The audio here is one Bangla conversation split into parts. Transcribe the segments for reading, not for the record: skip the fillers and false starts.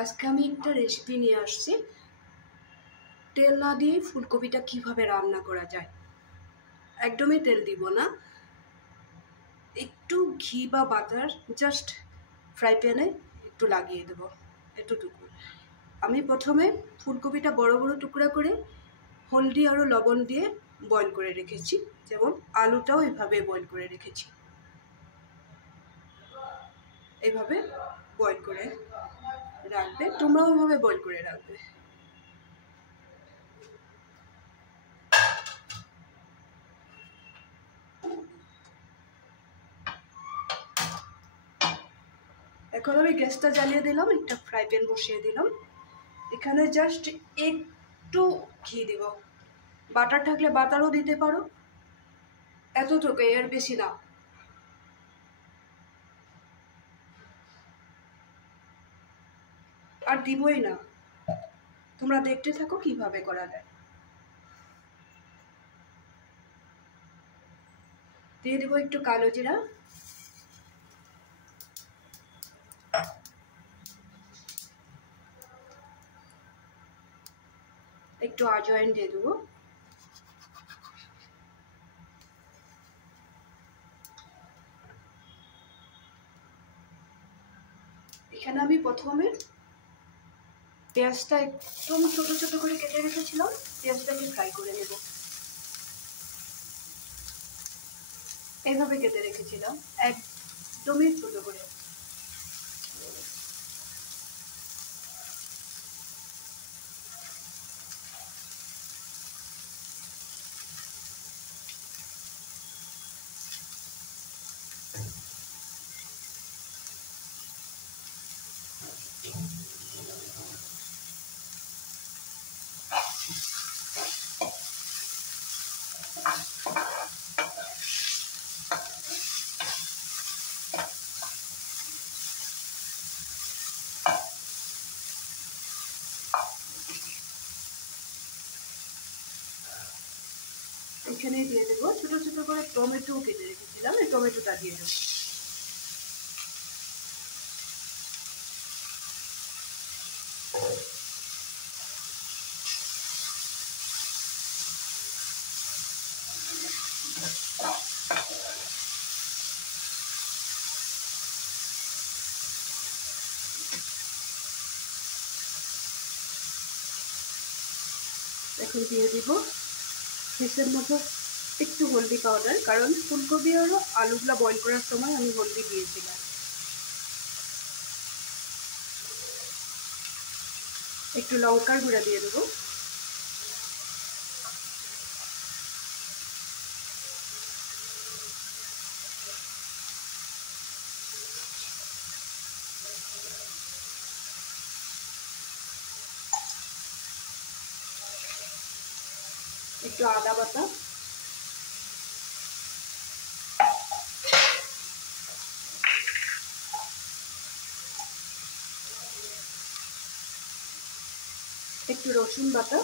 আজকে আমি একটা রেসিপি নিয়ে আসছি। তেল না দিয়ে ফুলকপিটা কিভাবে রান্না করা যায়। একদমই তেল দিব না, একটু ঘি বা বাটার জাস্ট ফ্রাই প্যানে একটু লাগিয়ে দেব, এতটুকু। আমি প্রথমে ফুলকপিটা বড় বড় টুকরা করে হলদি আর লবণ দিয়ে বয়েল করে রেখেছি, যেমন আলুটাও এভাবে বয়েল করে রেখেছি। এভাবে বয়েল করে রাখবে, তোমরাও এভাবে বয়েল করে রাখবে। এখন আমি গ্যাসটা জ্বালিয়ে দিলাম, একটা ফ্রাই প্যান বসিয়ে দিলাম। এখানে জাস্ট একটু ঘি দিব, বাটার থাকলে বাটারও দিতে পারো, এতটুকু, এর বেশি না। আর দিবই না, তোমরা দেখতে থাকো কিভাবে করা যায়। দিয়ে দেবো একটু কালো জিরা, একটু আজওয়াইন দিয়ে দেবো, এখানে আমি প্রথমে পেঁয়াজটা একদম ছোট ছোট করে কেটে রেখেছিলাম, পেঁয়াজটাকে ফ্রাই করে নেব। এইভাবে কেটে রেখেছিলাম একদমই ছোট করে। এখানে দিয়ে দেবো ছোট ছোট করে টমেটো কেটে রেখেছিলাম, এই টমেটোটা দিয়ে দেবো। এখন দিয়ে দিব পিসের মতো একটু হলদি পাউডার, কারণ ফুলকপি আর আলুগুলা বয়েল করার সময় আমি হলদি দিয়েছিলাম। একটু লঙ্কার গুঁড়া দিয়ে দেবো, একটু আদা বাটা, একটু রসুন বাটা,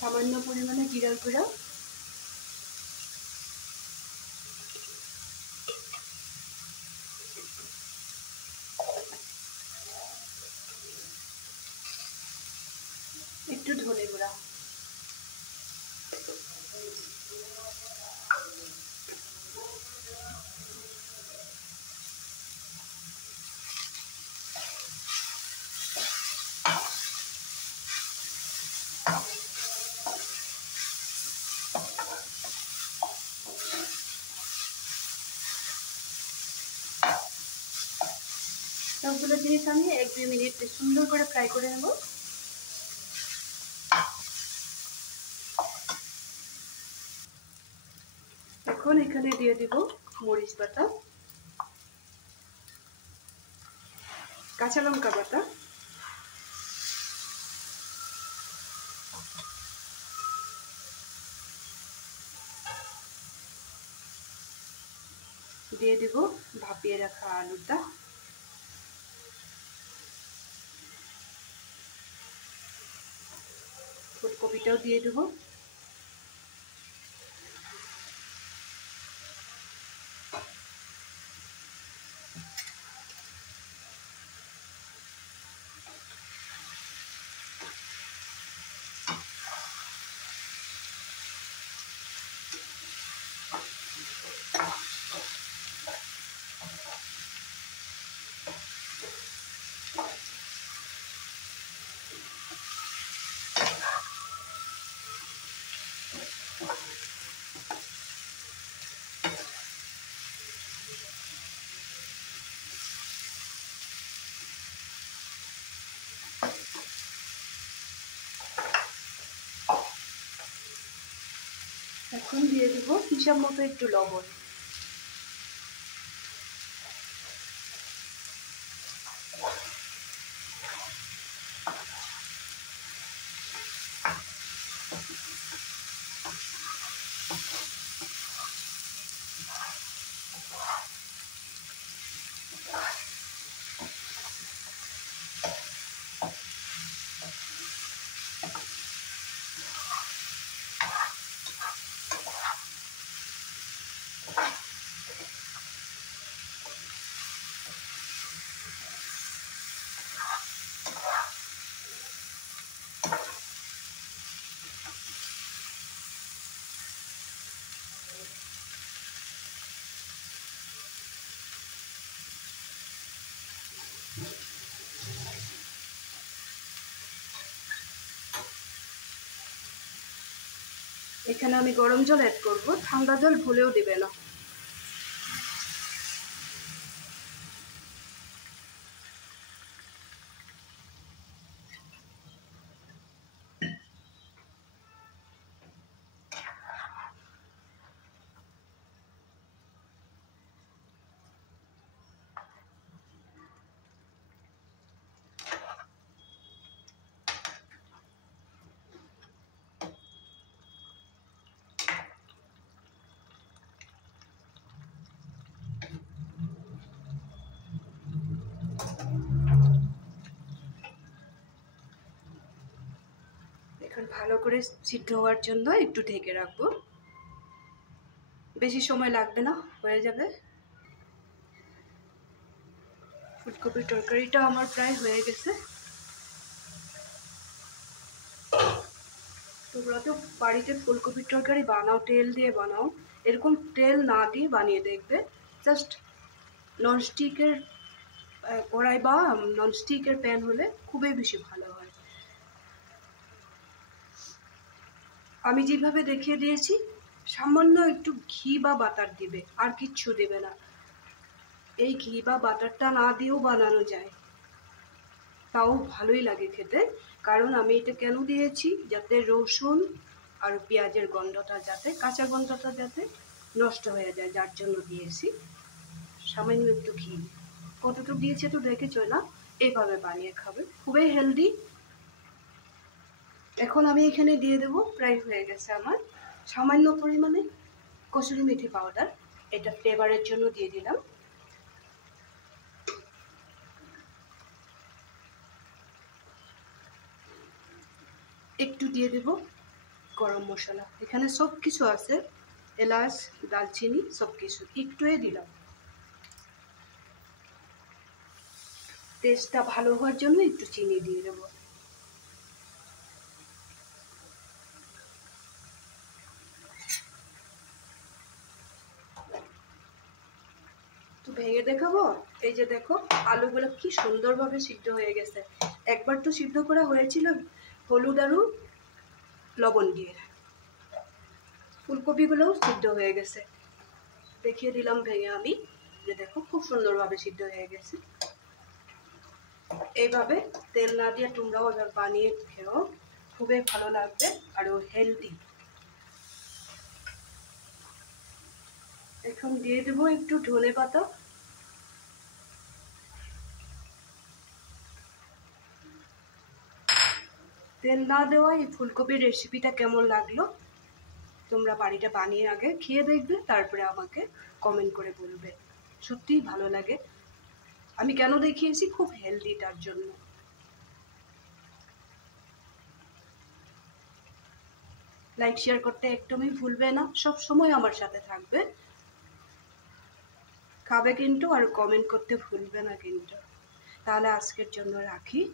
সামান্য পরিমাণে জিরার গুঁড়া, একটু ধনে গুঁড়া, সবগুলো জিনিস আমি 1-2 মিনিট সুন্দর করে ফ্রাই করে নেব। এখন এখানে দিয়ে দিব মরিচ বাটা, কাঁচা লঙ্কা বাটা, দিয়ে দেব ভাপিয়ে রাখা আলুটা। ফুলকপিটাও দিয়ে দেবো। এখন দিয়ে দেবো হিসাব মতো একটু লবণ। এখানে আমি গরম জল অ্যাড করব, ঠান্ডা জল ভুলেও দিবে না। এখন ভালো করে সিদ্ধ হওয়ার জন্য একটু ঢেকে রাখবো, বেশি সময় লাগবে না, হয়ে যাবে। ফুলকপির তরকারিটা আমার প্রায় হয়ে গেছে। তোমরা তো বাড়িতে ফুলকপির তরকারি বানাও, তেল দিয়ে বানাও, এরকম তেল না দিয়ে বানিয়ে দেখবে। জাস্ট ননস্টিকের কড়াই বা ননস্টিকের প্যান হলে খুবই বেশি ভালো হয়। আমি যেভাবে দেখিয়ে দিয়েছি, সামান্য একটু ঘি বা বাটার দিবে, আর কিচ্ছু দেবে না। এই ঘি বা বাটারটা না দিয়েও বানানো যায়, তাও ভালোই লাগে খেতে। কারণ আমি এটা কেন দিয়েছি, যাতে রসুন আর পেঁয়াজের গন্ধটা যাতে, কাঁচা গন্ধটা যাতে নষ্ট হয়ে যায়, যার জন্য দিয়েছি সামান্য একটু ঘি। কতটুকু দিয়েছে তো দেখেছো না? এইভাবে বানিয়ে খাবে, খুবই হেলদি। এখন আমি এখানে দিয়ে দেবো, প্রায় হয়ে গেছে আমার, সামান্য পরিমাণে কসুরি মেথি পাউডার, এটা ফ্লেভারের জন্য দিয়ে দিলাম। একটু দিয়ে দেব গরম মশলা, এখানে সব কিছু আছে, এলাচ দালচিনি সব কিছু একটুই দিলাম। টেস্টটা ভালো হওয়ার জন্য একটু চিনি দিয়ে দেবো। তো ভেঙে দেখাবো, এই যে দেখো আলুগুলো কি সুন্দরভাবে সিদ্ধ হয়ে গেছে। একবার তো সিদ্ধ করা হয়েছিল হলুদ আর লবণ দিয়ে। ফুলকপিগুলোও সিদ্ধ হয়ে গেছে, দেখিয়ে দিলাম ভেঙে আমি, যে দেখো খুব সুন্দরভাবে সিদ্ধ হয়ে গেছে। এইভাবে তেল না দিয়ে তোমরাও এবার বানিয়ে খেও, খুবই ভালো লাগবে আরও হেলদি। এখন দিয়ে দেবো একটু ধনে পাতা। তেল না দেওয়া এই ফুলকপির রেসিপিটা কেমন লাগলো তোমরা বাড়িটা বানিয়ে আগে খেয়ে দেখবে, তারপরে আমাকে কমেন্ট করে বলবে। সত্যিই ভালো লাগে। আমি কেন দেখিয়েছি, খুব হেলদি তার জন্য। লাইক শেয়ার করতে একদমই ভুলবে না, সব সময় আমার সাথে থাকবে। খাবে কিন্তু, আর কমেন্ট করতে ভুলবে না কিন্তু। তাহলে আজকের জন্য রাখি।